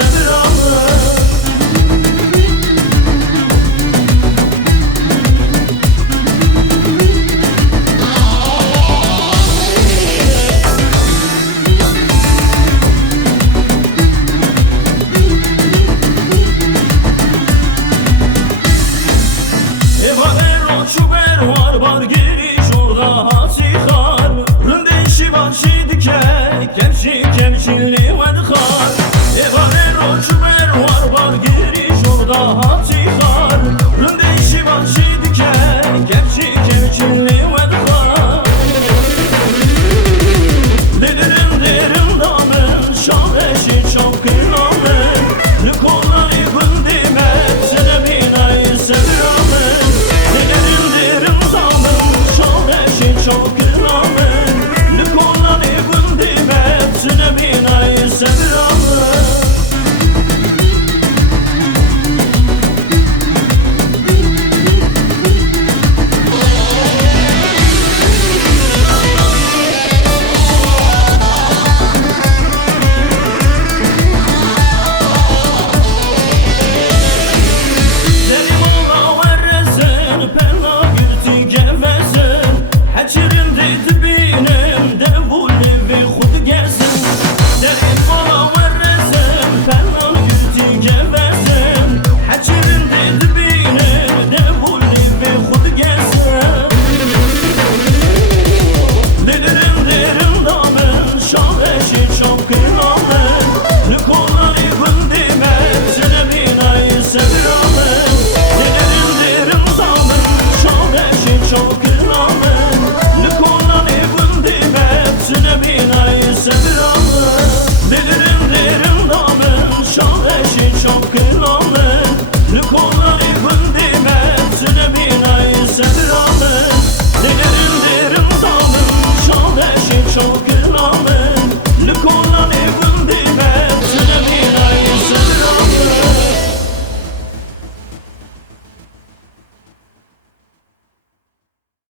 seviyorum. Şuber var giriş orada hasikar Ründe işi var şidike Kemşi kemşili vedkar Evaner şuber var giriş orada hasikar Ründe işi var şidike Kemşi kemşili vedkar Dedirim derim damın Şareşi çok kırlamın Nükolları bındime Sene binayı seviyorum. Çok kırlamın Nükolları bındime Hepsine binayı seviyorum. Çok kırlamın Nükolları bındime Hepsine binayı seviyorum. Dedirim derim damın Şareşi çok kırlamın Nükolları bındime Hepsine binayı seviyorum. Dedirim derim damın Şareşi çok